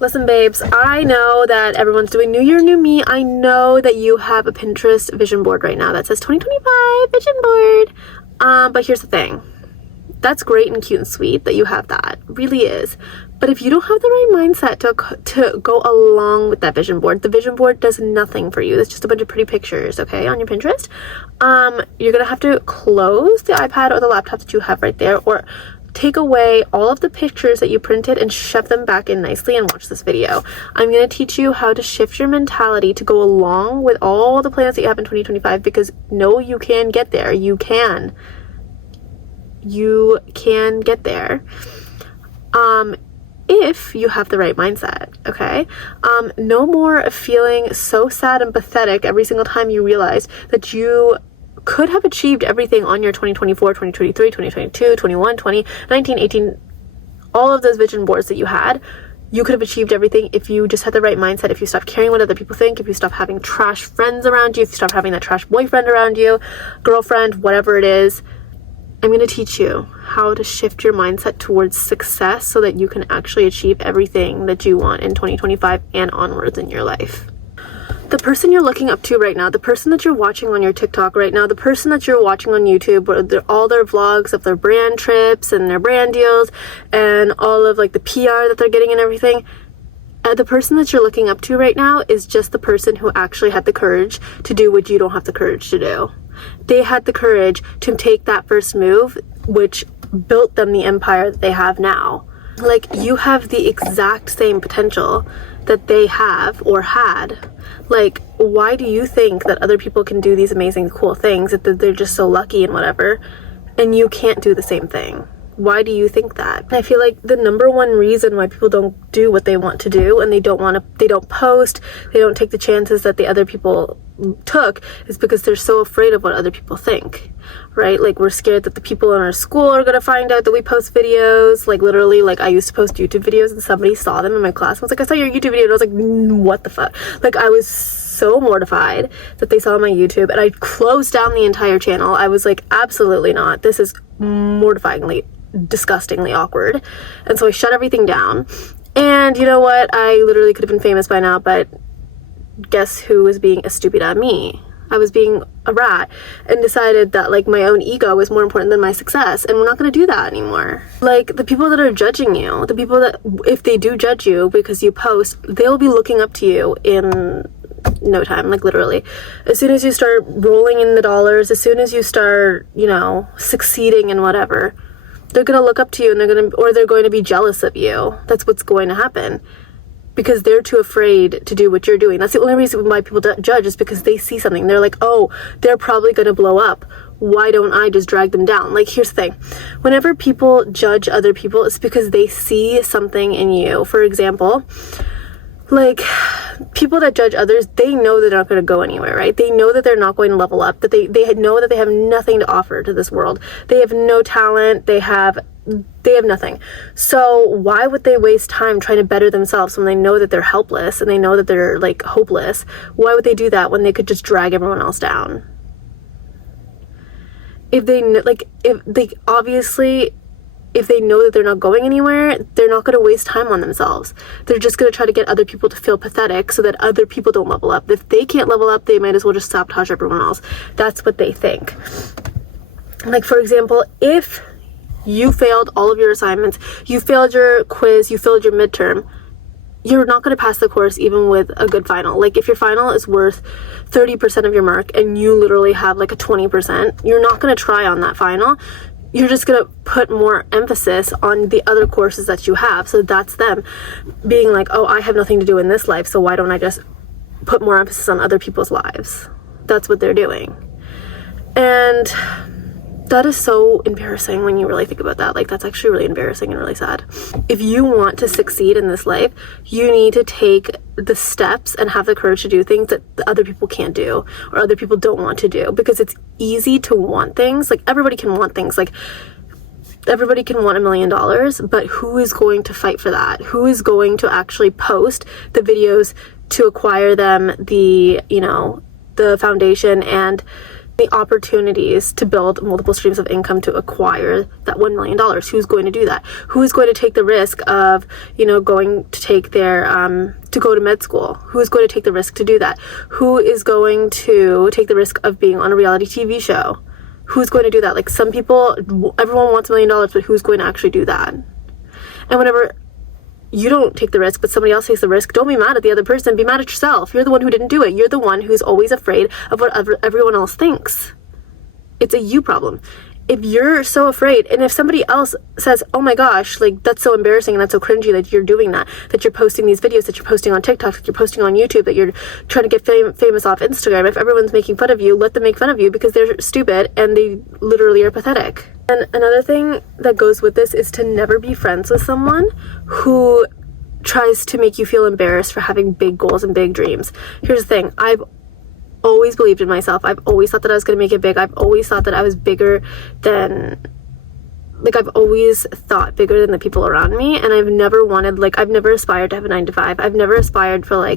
Listen, babes, I know that everyone's doing New Year, New Me. I know that you have a Pinterest vision board right now that says 2025 vision board. But here's the thing. That's great and cute and sweet that you have that. It really is. But if you don't have the right mindset to go along with that vision board, the vision board does nothing for you. It's just a bunch of pretty pictures, okay, on your Pinterest. You're going to have to close the iPad or the laptop that you have right there, or take away all of the pictures that you printed and shove them back in nicely and watch this video. I'm going to teach you how to shift your mentality to go along with all the plans that you have in 2025, because no, you can get there. You can get there. If you have the right mindset, okay? No more feeling so sad and pathetic every single time you realize that you could have achieved everything on your 2024, 2023, 2022, 21, 20, 19, 18, all of those vision boards that you had. You could have achieved everything if you just had the right mindset, if you stopped caring what other people think, if you stop having trash friends around you, if you stop having that trash boyfriend around you, girlfriend, whatever it is. I'm going to teach you how to shift your mindset towards success so that you can actually achieve everything that you want in 2025 and onwards in your life. The person you're looking up to right now, the person that you're watching on your TikTok right now, the person that you're watching on YouTube, where all their vlogs of their brand trips and their brand deals and all of like the PR that they're getting and everything, the person that you're looking up to right now is just the person who actually had the courage to do what you don't have the courage to do. They had the courage to take that first move, which built them the empire that they have now. Like, you have the exact same potential that they have or had. Like, why do you think that other people can do these amazing, cool things, that they're just so lucky and whatever, and you can't do the same thing? Why do you think that? I feel like the number one reason why people don't do what they want to do, and they don't post, they don't take the chances that the other people took, is because they're so afraid of what other people think, right? Like, we're scared that the people in our school are gonna find out that we post videos. Like, literally, like, I used to post YouTube videos and somebody saw them in my class and was like, I saw your YouTube video, and I was like, what the fuck? Like, I was so mortified that they saw my YouTube, and I closed down the entire channel. I was like, absolutely not. This is mortifyingly, disgustingly awkward. And so I shut everything down. And you know what? I literally could have been famous by now, but guess who was being a stupid at me? I was being a rat and decided that, like, my own ego is more important than my success, and we're not going to do that anymore. Like, the people that are judging you, the people that, if they do judge you because you post, they'll be looking up to you in no time, like, literally. As soon as you start rolling in the dollars, as soon as you start, you know, succeeding in whatever, they're going to look up to you, and they're going to be jealous of you. That's what's going to happen. Because they're too afraid to do what you're doing. That's the only reason why people judge, is because they see something. They're like, oh, they're probably going to blow up. Why don't I just drag them down? Like, here's the thing. Whenever people judge other people, it's because they see something in you. For example, like, people that judge others, they know that they're not going to go anywhere, right? They know that they're not going to level up, that they know that they have nothing to offer to this world. They have no talent. They have nothing. So why would they waste time trying to better themselves when they know that they're helpless and they know that they're, like, hopeless? Why would they do that when they could just drag everyone else down? If they know that they're not going anywhere, they're not going to waste time on themselves. They're just going to try to get other people to feel pathetic so that other people don't level up. If they can't level up, they might as well just sabotage everyone else. That's what they think. Like, for example, if you failed all of your assignments, you failed your quiz, you failed your midterm, you're not going to pass the course even with a good final. Like, if your final is worth 30% of your mark and you literally have like a 20%, you're not going to try on that final. You're just going to put more emphasis on the other courses that you have. So that's them being like, oh, I have nothing to do in this life, so why don't I just put more emphasis on other people's lives? That's what they're doing. And that is so embarrassing when you really think about that. Like, that's actually really embarrassing and really sad. If you want to succeed in this life, you need to take the steps and have the courage to do things that other people can't do or other people don't want to do. Because it's easy to want things. Like, everybody can want things. Like, everybody can want $1 million, but who is going to fight for that? Who is going to actually post the videos to acquire them, the foundation and the opportunities to build multiple streams of income to acquire that $1 million. Who's going to do that? Who's going to take the risk of, going to take their, to go to med school? Who's going to take the risk to do that? Who is going to take the risk of being on a reality TV show? Who's going to do that? Like, some people, everyone wants $1 million, but who's going to actually do that? And whenever you don't take the risk, but somebody else takes the risk, don't be mad at the other person. Be mad at yourself. You're the one who didn't do it. You're the one who's always afraid of what everyone else thinks. It's a you problem. If you're so afraid, and if somebody else says, oh my gosh, like, that's so embarrassing and that's so cringy that you're doing that you're posting these videos, that you're posting on TikTok, that you're posting on YouTube, that you're trying to get famous off Instagram, if everyone's making fun of you, let them make fun of you, because they're stupid and they literally are pathetic. And another thing that goes with this is to never be friends with someone who tries to make you feel embarrassed for having big goals and big dreams. Here's the thing. I've always believed in myself. I've always thought that I was going to make it big. I've always thought that I was bigger than... I've always thought bigger than the people around me, and I've never wanted, I've never aspired to have a 9-to-5. I've never aspired for, a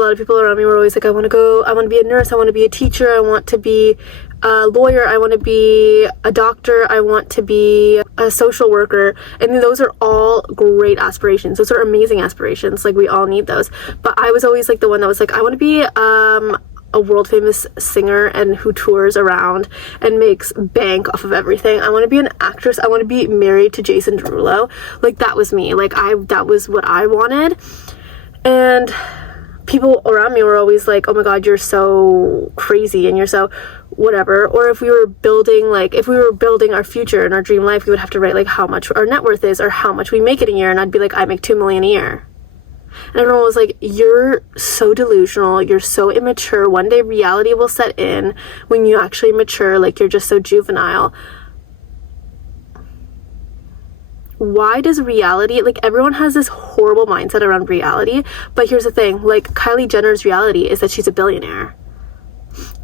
lot of people around me were always like, I want to be a nurse, I want to be a teacher, I want to be a lawyer, I want to be a doctor, I want to be a social worker, and those are all great aspirations. Those are amazing aspirations. We all need those. But I was always, the one that was I want to be, a world famous singer and who tours around and makes bank off of everything. I want to be an actress. I want to be married to Jason Derulo. That was me. That was what I wanted. And people around me were always like, oh my God, you're so crazy and you're so whatever. Or if we were building our future and our dream life, we would have to write how much our net worth is or how much we make in a year. And I'd be like, I make $2 million a year. And everyone was like, you're so delusional, you're so immature, one day reality will set in when you actually mature, you're just so juvenile. Why does reality, everyone has this horrible mindset around reality, but here's the thing, Kylie Jenner's reality is that she's a billionaire.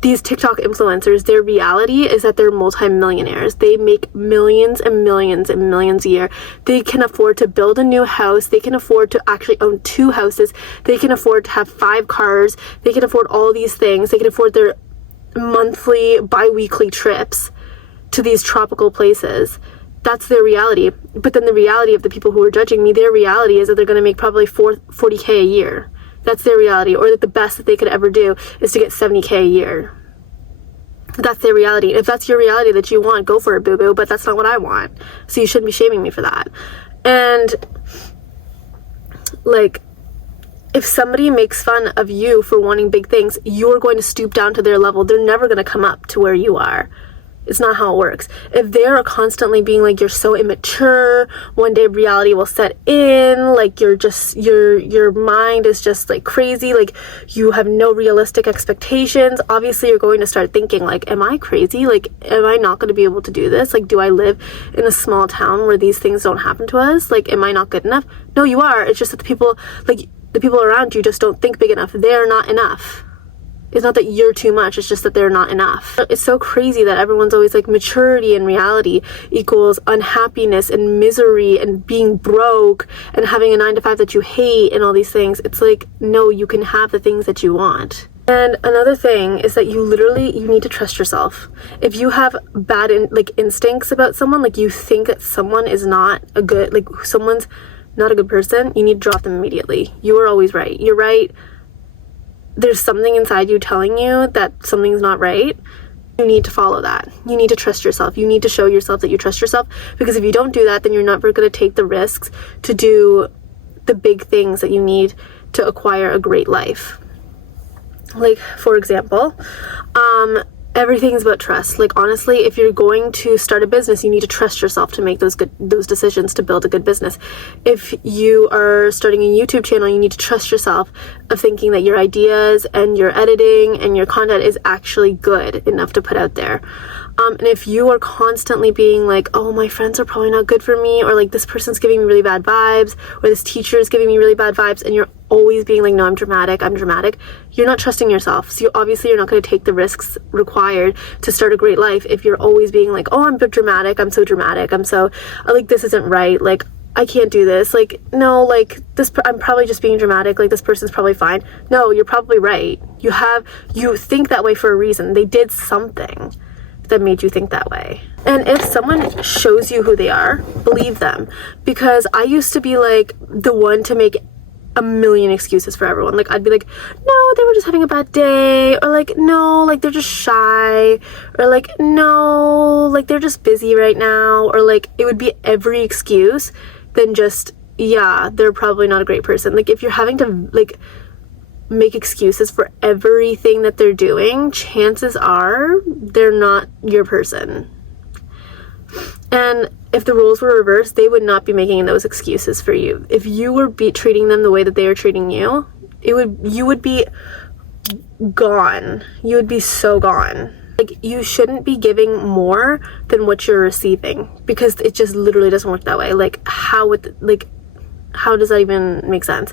These TikTok influencers, their reality is that they're multimillionaires. They make millions and millions and millions a year. They can afford to build a new house. They can afford to actually own 2 houses. They can afford to have 5 cars. They can afford all these things. They can afford their monthly, bi-weekly trips to these tropical places. That's their reality. But then the reality of the people who are judging me, their reality is that they're going to make probably $40K a year. That's their reality. Or that the best that they could ever do is to get $70K a year. That's their reality. If that's your reality that you want, go for it, boo-boo, but that's not what I want. So you shouldn't be shaming me for that. And, if somebody makes fun of you for wanting big things, you're going to stoop down to their level. They're never going to come up to where you are. It's not how it works. If they're constantly being you're so immature, one day reality will set in, you're just, your mind is just crazy, you have no realistic expectations, obviously you're going to start thinking am I crazy? Am I not going to be able to do this? Do I live in a small town where these things don't happen to us? Am I not good enough? No, you are. It's just that the people around you just don't think big enough. They're not enough. It's not that you're too much, it's just that they're not enough. It's so crazy that everyone's always maturity and reality equals unhappiness and misery and being broke and having a 9-to-5 that you hate and all these things. It's no, you can have the things that you want. And another thing is that you need to trust yourself. If you have bad instincts about someone, you think that someone is not a good, someone's not a good person, you need to drop them immediately. You are always right. You're right. There's something inside you telling you that something's not right. You need to follow that. You need to trust yourself. You need to show yourself that you trust yourself, because if you don't do that, then you're never going to take the risks to do the big things that you need to acquire a great life. For example, everything's about trust. Honestly, if you're going to start a business, you need to trust yourself to make those decisions to build a good business. If you are starting a YouTube channel, you need to trust yourself of thinking that your ideas and your editing and your content is actually good enough to put out there. And if you are constantly being oh, my friends are probably not good for me, or this person's giving me really bad vibes, or this teacher is giving me really bad vibes, and you're always being no, I'm dramatic, you're not trusting yourself. So obviously you're not going to take the risks required to start a great life if you're always being oh, I'm dramatic, I'm so dramatic, I'm so, this isn't right, I can't do this. Like, no, like, I'm probably just being dramatic. Like, this person's probably fine. No, you're probably right. You think that way for a reason. They did something that made you think that way. And if someone shows you who they are, believe them. Because I used to be, like, the one to make a million excuses for everyone. Like, I'd be like, no, they were just having a bad day, or like, no, like, they're just shy, or like, no, like, they're just busy right now, or like, it would be every excuse than just, yeah, they're probably not a great person. Like, if you're having to, like, make excuses for everything that they're doing, chances are they're not your person. And if the roles were reversed, they would not be making those excuses for you. If you were treating them the way that they are treating you, you would be gone. You would be so gone. Like, you shouldn't be giving more than what you're receiving, because it just literally doesn't work that way. Like, how does that even make sense?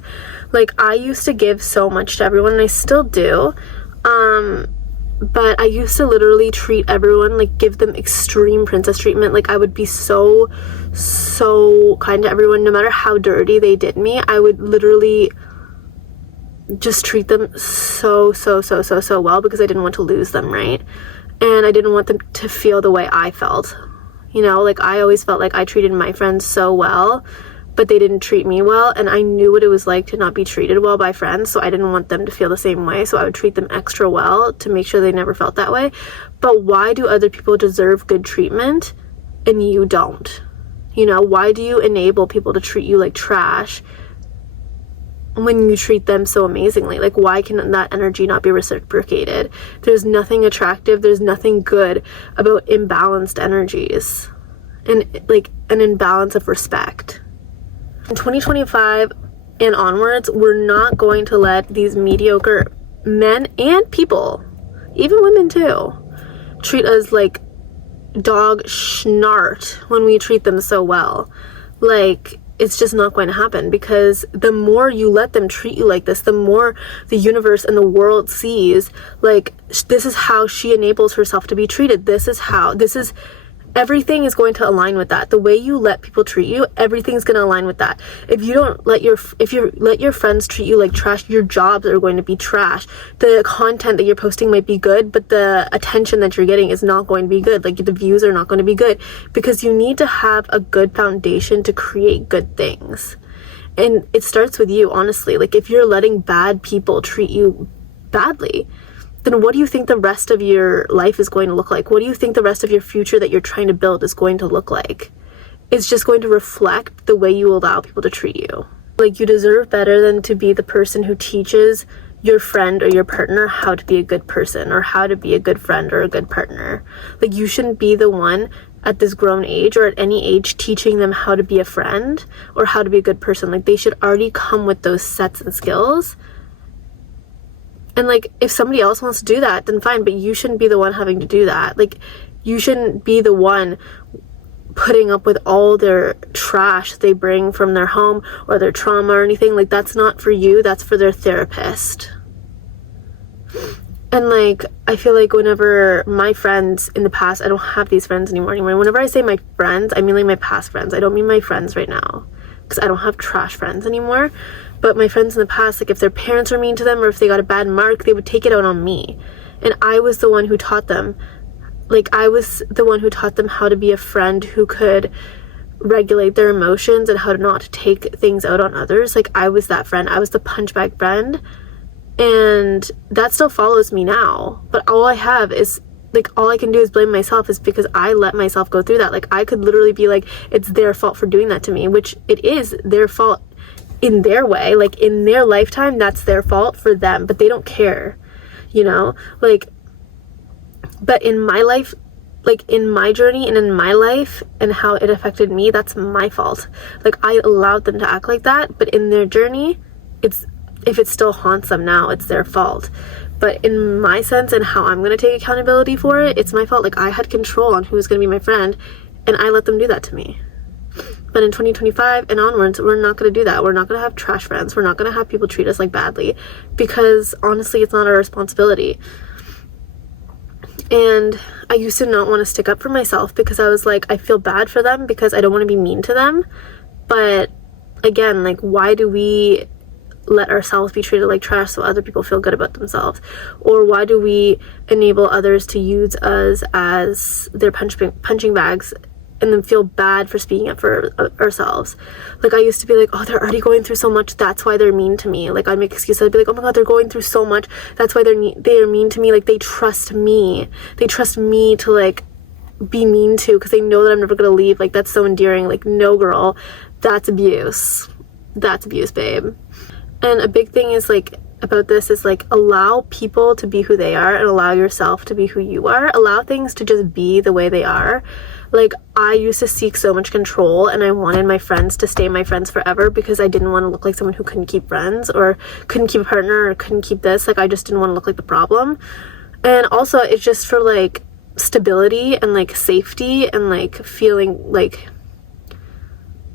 Like, I used to give so much to everyone, and I still do. But I used to literally treat everyone, like, give them extreme princess treatment. Like, I would be so kind to everyone, no matter how dirty they did me. I would literally just treat them so well, because I didn't want to lose them, right? And I didn't want them to feel the way I felt. You know, like, I always felt like I treated my friends so well, but they didn't treat me well, and I knew what it was like to not be treated well by friends, so I didn't want them to feel the same way, so I would treat them extra well to make sure they never felt that way. But why do other people deserve good treatment and you don't? You know, why do you enable people to treat you like trash when you treat them so amazingly? Like, why can that energy not be reciprocated? There's nothing attractive, there's nothing good about imbalanced energies, and like an imbalance of respect. In 2025 and onwards, we're not going to let these mediocre men and people, even women too, treat us like dog schnart when we treat them so well. Like, it's just not going to happen, because the more you let them treat you like this, the more the universe and the world sees, like, this is how she enables herself to be treated. Everything is going to align with that. The way you let people treat you, everything's going to align with that. If you let your friends treat you like trash, your jobs are going to be trash. The content that you're posting might be good, but the attention that you're getting is not going to be good. Like, the views are not going to be good, because you need to have a good foundation to create good things. And it starts with you, honestly. Like, if you're letting bad people treat you badly, then what do you think the rest of your life is going to look like? What do you think the rest of your future that you're trying to build is going to look like? It's just going to reflect the way you allow people to treat you. Like, you deserve better than to be the person who teaches your friend or your partner how to be a good person, or how to be a good friend or a good partner. Like, you shouldn't be the one at this grown age, or at any age, teaching them how to be a friend or how to be a good person. Like, they should already come with those sets and skills. And, like, if somebody else wants to do that, then fine, but you shouldn't be the one having to do that. Like, you shouldn't be the one putting up with all their trash they bring from their home or their trauma or anything. Like, that's not for you, that's for their therapist. And, like, I feel like whenever my friends in the past, I don't have these friends anymore. Whenever I say my friends, I mean, like, my past friends. I don't mean my friends right now, because I don't have trash friends anymore. But my friends in the past, like, if their parents were mean to them, or if they got a bad mark, they would take it out on me. And I was the one who taught them. Like, I was the one who taught them how to be a friend who could regulate their emotions and how to not take things out on others. Like, I was that friend. I was the punch bag friend. And that still follows me now. But all I have is, like, all I can do is blame myself, is because I let myself go through that. Like, I could literally be like, it's their fault for doing that to me, which it is their fault in their way. Like, in their lifetime, that's their fault for them, but they don't care, you know? Like, but in my life, like, in my journey and in my life and how it affected me, that's my fault. Like, I allowed them to act like that, but in their journey, if it still haunts them now, it's their fault. But in my sense and how I'm going to take accountability for it, it's my fault. Like, I had control on who was going to be my friend, and I let them do that to me. But in 2025 and onwards, we're not going to do that. We're not going to have trash friends. We're not going to have people treat us like badly, because honestly, it's not our responsibility. And I used to not want to stick up for myself, because I was like, I feel bad for them because I don't want to be mean to them. But again, like, why do we let ourselves be treated like trash so other people feel good about themselves? Or why do we enable others to use us as their punching bags and then feel bad for speaking up for ourselves? Like, I used to be like, oh, they're already going through so much, that's why they're mean to me. Like, I'd make excuses. I'd be like, oh my god, they're going through so much, that's why they're mean to me. Like, they trust me to like be mean to, because they know that I'm never gonna leave. Like, that's so endearing. Like, no, girl, that's abuse, babe. And a big thing is like about this is like, allow people to be who they are and allow yourself to be who you are. Allow things to just be the way they are. Like, I used to seek so much control and I wanted my friends to stay my friends forever because I didn't want to look like someone who couldn't keep friends or couldn't keep a partner or couldn't keep this. Like, I just didn't want to look like the problem. And also, it's just for like stability and like safety and like feeling like,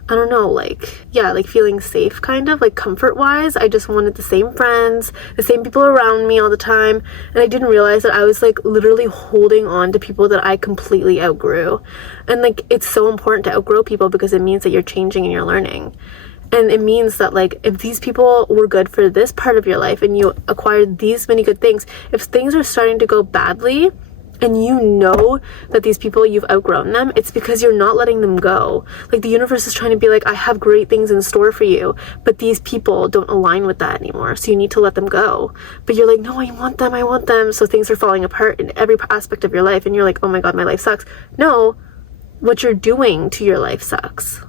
I don't know, like, yeah, like feeling safe, kind of, like comfort-wise. I just wanted the same friends, the same people around me all the time, and I didn't realize that I was, like, literally holding on to people that I completely outgrew. And, like, it's so important to outgrow people because it means that you're changing and you're learning. And it means that, like, if these people were good for this part of your life and you acquired these many good things, if things are starting to go badly, and you know that these people, you've outgrown them, it's because you're not letting them go. Like, the universe is trying to be like, I have great things in store for you, but these people don't align with that anymore, so you need to let them go. But you're like, no, I want them, so things are falling apart in every aspect of your life, and you're like, oh my god, my life sucks. No, what you're doing to your life sucks.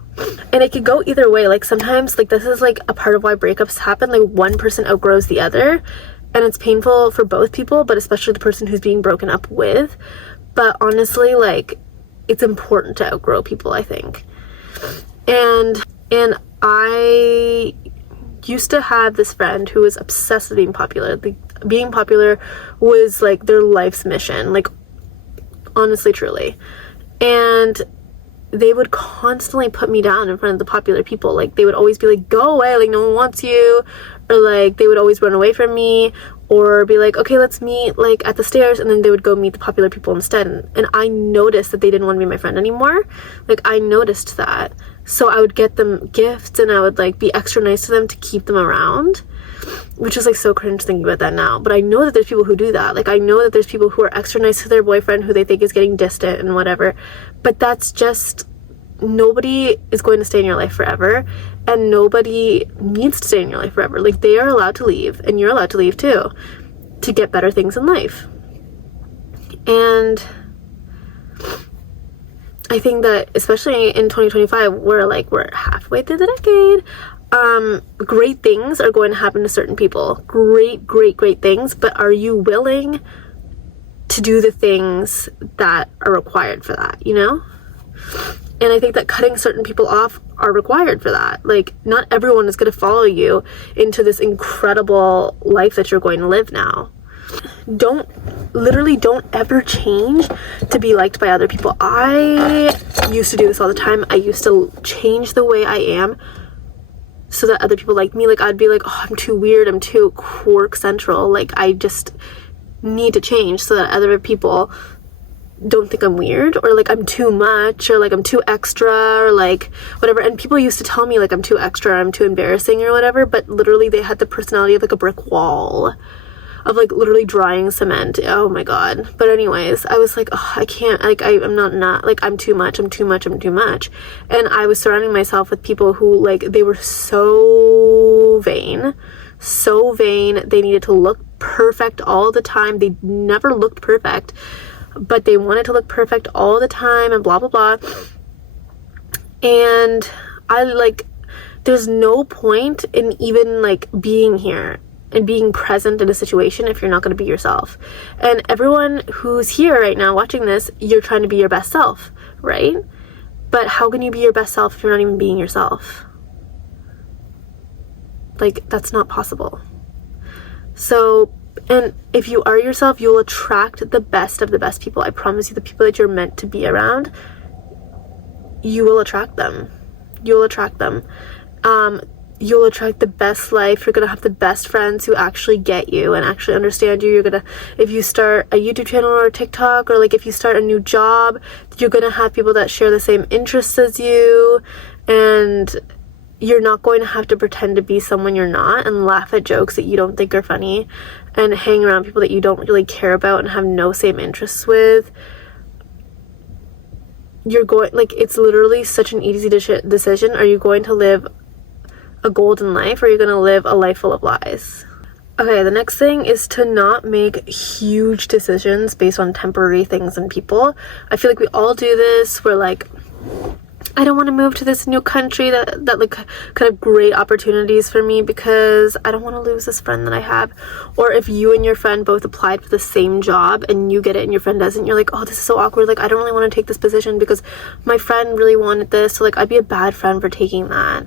And it could go either way. Like, sometimes, like, this is like a part of why breakups happen. Like, one person outgrows the other, and it's painful for both people, but especially the person who's being broken up with. But honestly, like, it's important to outgrow people, I think. And I used to have this friend who was obsessed with being popular. Like, being popular was like their life's mission, like, honestly, truly. And they would constantly put me down in front of the popular people. Like, they would always be like, go away, like, no one wants you. Or like, they would always run away from me, or be like, okay, let's meet like at the stairs, and then they would go meet the popular people instead. And I noticed that they didn't want to be my friend anymore. Like, I noticed that. So I would get them gifts and I would like be extra nice to them to keep them around, which is like so cringe thinking about that now. But I know that there's people who do that. Like, I know that there's people who are extra nice to their boyfriend who they think is getting distant and whatever. But that's just, nobody is going to stay in your life forever, and nobody needs to stay in your life forever. Like, they are allowed to leave, and you're allowed to leave too, to get better things in life. And I think that especially in 2025, we're halfway through the decade, great things are going to happen to certain people. Great things, but are you willing to do the things that are required for that, you know? And I think that cutting certain people off are required for that. Like, not everyone is going to follow you into this incredible life that you're going to live now. Don't ever change to be liked by other people. I used to do this all the time. I used to change the way I am so that other people like me. Like, I'd be like, oh, I'm too weird, I'm too quirk central. Like, I just need to change so that other people don't think I'm weird, or like I'm too much, or like I'm too extra, or like whatever. And people used to tell me like I'm too extra, I'm too embarrassing or whatever, but literally they had the personality of like a brick wall, of like literally drying cement. Oh my god. But anyways, I was like, oh, I can't, like, I'm not like, I'm too much. And I was surrounding myself with people who, like, they were so vain. They needed to look perfect all the time. They never looked perfect, but they wanted to look perfect all the time, and blah blah blah. And I, like, there's no point in even like being here and being present in a situation if you're not going to be yourself. And everyone who's here right now watching this, you're trying to be your best self, right? But how can you be your best self if you're not even being yourself? Like, that's not possible. So, and if you are yourself, you'll attract the best of the best people. I promise you, the people that you're meant to be around, you will attract them. You'll attract them. You'll attract the best life. You're gonna have the best friends who actually get you and actually understand you. You're gonna, if you start a YouTube channel or a TikTok, or like if you start a new job, you're gonna have people that share the same interests as you, and you're not going to have to pretend to be someone you're not and laugh at jokes that you don't think are funny and hang around people that you don't really care about and have no same interests with. You're going, like, it's literally such an easy decision. Are you going to live a golden life, or are you going to live a life full of lies? Okay, the next thing is to not make huge decisions based on temporary things and people. I feel like we all do this. We're like, I don't want to move to this new country that like could have great opportunities for me because I don't want to lose this friend that I have. Or if you and your friend both applied for the same job and you get it and your friend doesn't, you're like, oh, this is so awkward. Like, I don't really want to take this position because my friend really wanted this. So like, I'd be a bad friend for taking that.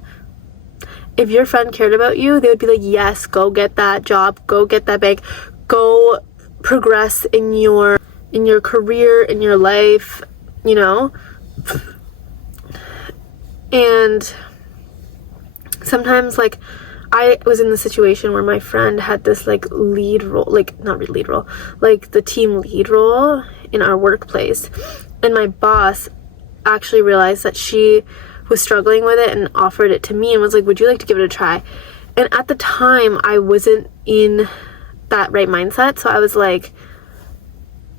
If your friend cared about you, they would be like, yes, go get that job, go get that bag, go progress in your career, in your life, you know? And sometimes, like, I was in the situation where my friend had this, like, lead role, like, not lead role, like, the team lead role in our workplace. And my boss actually realized that she was struggling with it and offered it to me and was like, would you like to give it a try? And at the time, I wasn't in that right mindset. So I was like,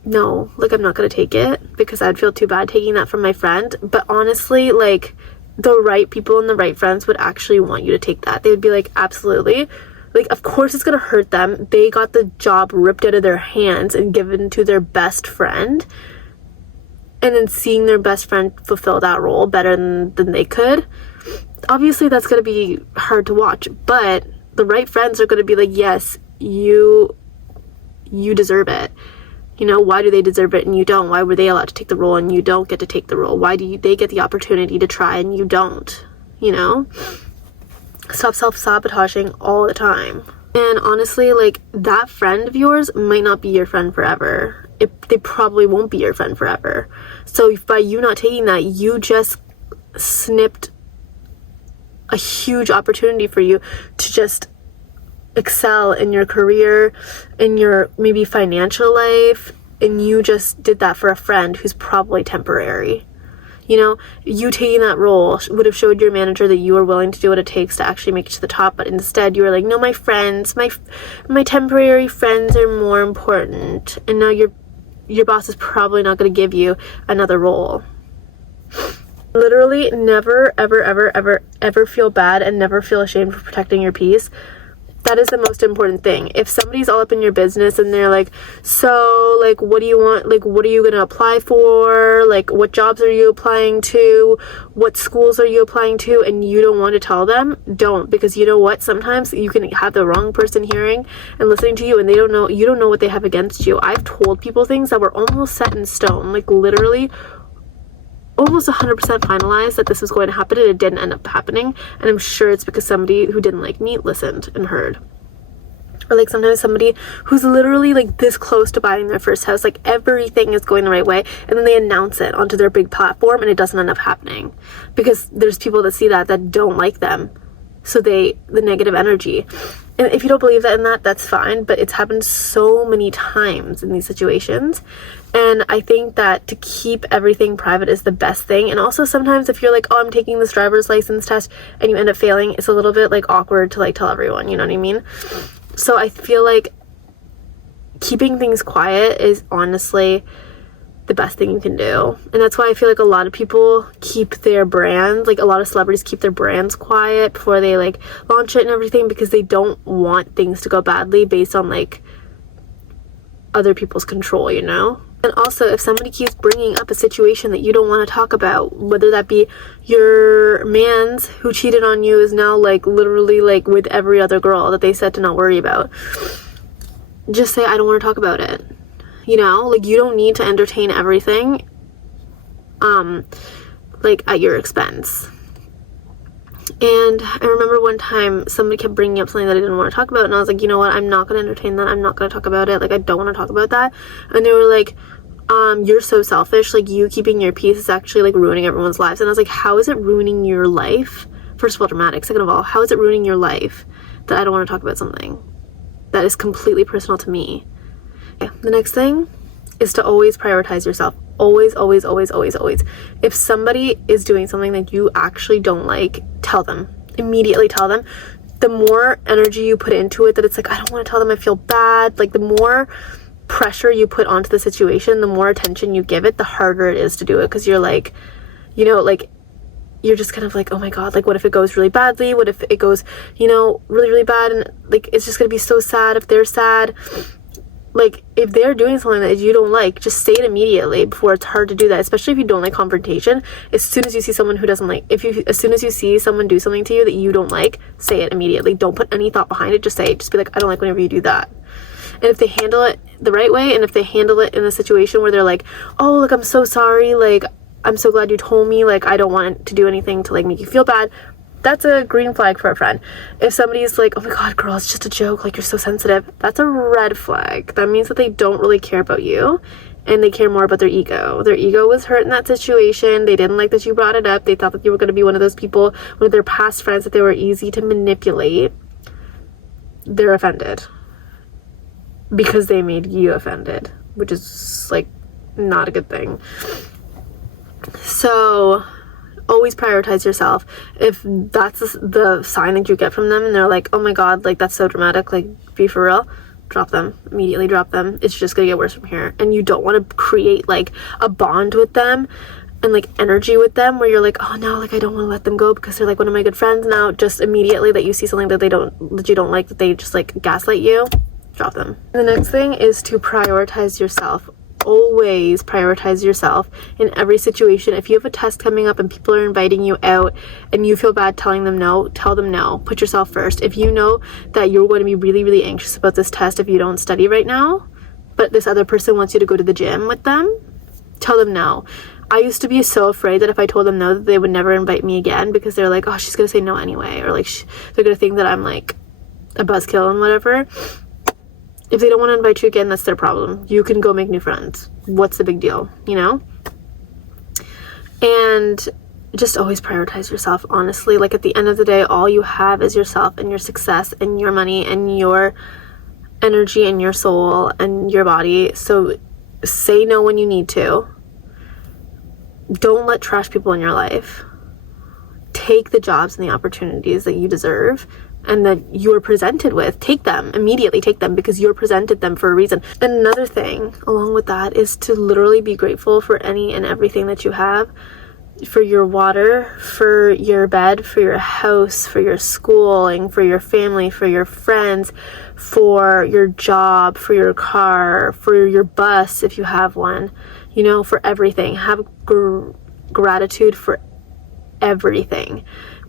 no, like, I'm not going to take it because I'd feel too bad taking that from my friend. But honestly, like, the right people and the right friends would actually want you to take that. They would be like, absolutely. Like, of course it's going to hurt them. They got the job ripped out of their hands and given to their best friend. And then seeing their best friend fulfill that role better than they could, obviously that's going to be hard to watch. But the right friends are going to be like, yes, you deserve it. You know, why do they deserve it and you don't? Why were they allowed to take the role and you don't get to take the role? Why do they get the opportunity to try and you don't? You know? Stop self-sabotaging all the time. And honestly, like, that friend of yours might not be your friend forever. They probably won't be your friend forever. So by you not taking that, you just snipped a huge opportunity for you to just excel in your career, in your maybe financial life, and you just did that for a friend who's probably temporary. You know, you taking that role would have showed your manager that you are willing to do what it takes to actually make it to the top, but instead you were like, no, my friends, my temporary friends are more important. And now your boss is probably not going to give you another role. Literally never, ever, ever, ever, ever feel bad and never feel ashamed for protecting your peace. That is the most important thing. If somebody's all up in your business and they're like, so, like, what do you want? Like, what are you going to apply for? Like, what jobs are you applying to? What schools are you applying to? And you don't want to tell them, don't. Because you know what? Sometimes you can have the wrong person hearing and listening to you and you don't know what they have against you. I've told people things that were almost set in stone. Like, literally almost 100% finalized that this was going to happen, and it didn't end up happening. And I'm sure it's because somebody who didn't like me listened and heard. Or like sometimes somebody who's literally like this close to buying their first house, like everything is going the right way, and then they announce it onto their big platform and it doesn't end up happening because there's people that see that don't like them. So the negative energy. And if you don't believe that in that, that's fine, but it's happened so many times in these situations. And I think that to keep everything private is the best thing. And also sometimes if you're like, oh, I'm taking this driver's license test and you end up failing, it's a little bit like awkward to like tell everyone, you know what I mean? So I feel like keeping things quiet is honestly the best thing you can do. And that's why I feel like a lot of people keep their brands, like a lot of celebrities keep their brands quiet before they like launch it and everything, because they don't want things to go badly based on like other people's control, you know? And also, if somebody keeps bringing up a situation that you don't want to talk about, whether that be your man's who cheated on you is now like literally like with every other girl that they said to not worry about, just say, I don't want to talk about it. You know, like you don't need to entertain everything like at your expense. And I remember one time somebody kept bringing up something that I didn't want to talk about, and I was like, you know what, I'm not going to entertain that. I'm not going to talk about it. Like, I don't want to talk about that. And they were like, you're so selfish. Like, you keeping your peace is actually like ruining everyone's lives. And I was like, how is it ruining your life? First of all, dramatic. Second of all, how is it ruining your life that I don't want to talk about something that is completely personal to me? Okay. The next thing is to always prioritize yourself. Always, always, always, always, always. If somebody is doing something that you actually don't like, tell them. immediately tell them. The more energy you put into it, that it's like, I don't want to tell them, I feel bad. Like, the more pressure you put onto the situation, the more attention you give it, the harder it is to do it, because you're like, you know, like, you're just kind of like, oh my god, like, what if it goes really badly? What if it goes, you know, really, really bad? And like, it's just gonna be so sad if they're sad. Like, if they're doing something that you don't like, just say it immediately before it's hard to do that, especially if you don't like confrontation. As soon as you see someone who doesn't like, as soon as you see someone do something to you that you don't like, say it immediately. Don't put any thought behind it. Just say it. Just be like, I don't like whenever you do that. And if they handle it the right way, and if they handle it in a situation where they're like, oh, like, I'm so sorry, like, I'm so glad you told me, like, I don't want to do anything to, like, make you feel bad, that's a green flag for a friend. If somebody's like, oh my god, girl, it's just a joke, like, you're so sensitive, that's a red flag. That means that they don't really care about you, and they care more about their ego. Their ego was hurt in that situation. They didn't like that you brought it up. They thought that you were going to be one of those people, one of their past friends that they were easy to manipulate. They're offended because they made you offended, which is, like, not a good thing. So always prioritize yourself. If that's the sign that you get from them and they're like, oh my god, like, that's so dramatic, like, be for real, drop them. Immediately drop them. It's just gonna get worse from here. And you don't want to create, like, a bond with them and, like, energy with them where you're like, oh no, like, I don't want to let them go because they're, like, one of my good friends now. Just immediately that you see something that you don't like, that they just, like, gaslight you, drop them. The next thing is to prioritize yourself. Always prioritize yourself in every situation. If you have a test coming up and people are inviting you out and you feel bad telling them no, tell them no. Put yourself first. If you know that you're going to be really, really anxious about this test if you don't study right now, but this other person wants you to go to the gym with them, tell them no. I used to be so afraid that if I told them no, that they would never invite me again, because they're like, oh, she's gonna say no anyway, or like they're gonna think that I'm like a buzzkill and whatever. If they don't want to invite you again, that's their problem. You can go make new friends. What's the big deal, you know? And just always prioritize yourself, honestly. Like, at the end of the day, all you have is yourself and your success and your money and your energy and your soul and your body. So say no when you need to. Don't let trash people in your life. Take the jobs and the opportunities that you deserve and that you're presented with. Take them. Immediately take them, because you're presented them for a reason. And another thing along with that is to literally be grateful for any and everything that you have. For your water, for your bed, for your house, for your schooling, for your family, for your friends, for your job, for your car, for your bus if you have one, you know, for everything. Have gratitude for everything.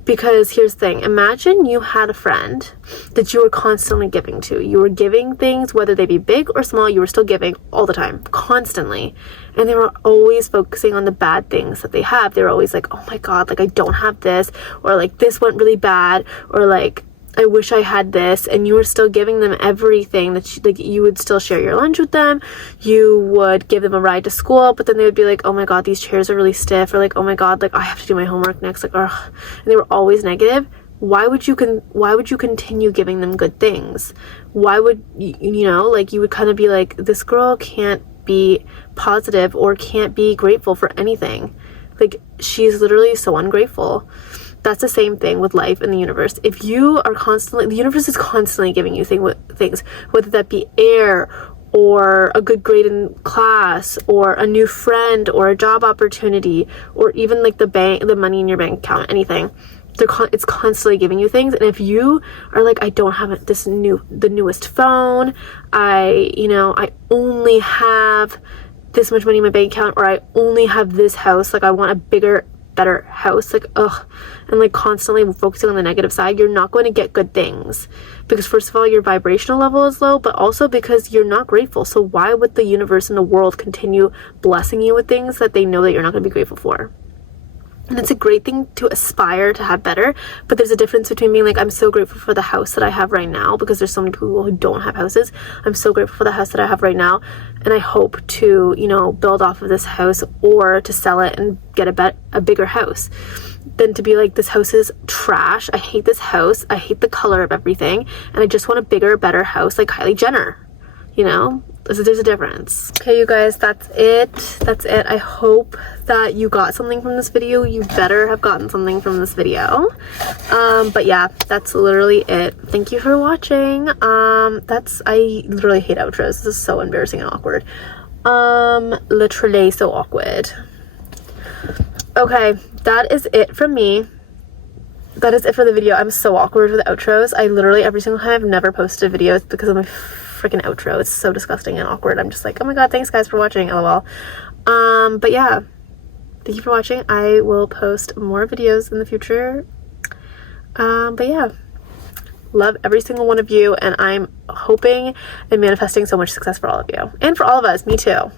Because here's the thing, imagine you had a friend that you were constantly giving to. You were giving things, whether they be big or small, you were still giving all the time, constantly. And they were always focusing on the bad things that they have. They were always like, oh my god, like, I don't have this, or like, this went really bad, or like, I wish I had this. And you were still giving them everything that like, you would still share your lunch with them, you would give them a ride to school, but then they would be like, oh my god, these chairs are really stiff, or like, oh my god, like, I have to do my homework next, like, ugh. And they were always negative. Why would you continue giving them good things? Why would you know, like, you would kind of be like, this girl can't be positive or can't be grateful for anything. Like, she's literally so ungrateful. That's the same thing with life and the universe. If you are constantly, the universe is constantly giving you things, whether that be air, or a good grade in class, or a new friend, or a job opportunity, or even like the money in your bank account, anything. It's constantly giving you things. And if you are like, I don't have the newest phone, I only have this much money in my bank account, or I only have this house, like, I want a bigger, better house, like, ugh, and like constantly focusing on the negative side, you're not going to get good things, because first of all, your vibrational level is low, but also because you're not grateful. So why would the universe and the world continue blessing you with things that they know that you're not going to be grateful for? And it's a great thing to aspire to have better, but there's a difference between being like, I'm so grateful for the house that I have right now, because there's so many people who don't have houses. I'm so grateful for the house that I have right now, and I hope to, build off of this house, or to sell it and get a bigger house, than to be like, this house is trash, I hate this house, I hate the color of everything, and I just want a bigger, better house, like Kylie Jenner. you know, there's a difference. Okay, you guys, that's it. I hope that you got something from this video. You better have gotten something from this video. But yeah, that's literally it. Thank you for watching. I literally hate outros. This is so embarrassing and awkward. Literally so awkward. Okay, that is it from me. That is it for the video. I'm so awkward with outros. I literally, every single time I've never posted a video, it's because of my freaking outro. It's so disgusting and awkward. I'm just like, oh my god, thanks guys for watching, lol. But yeah, thank you for watching. I will post more videos in the future. But yeah, love every single one of you, and I'm hoping and manifesting so much success for all of you and for all of us. Me too.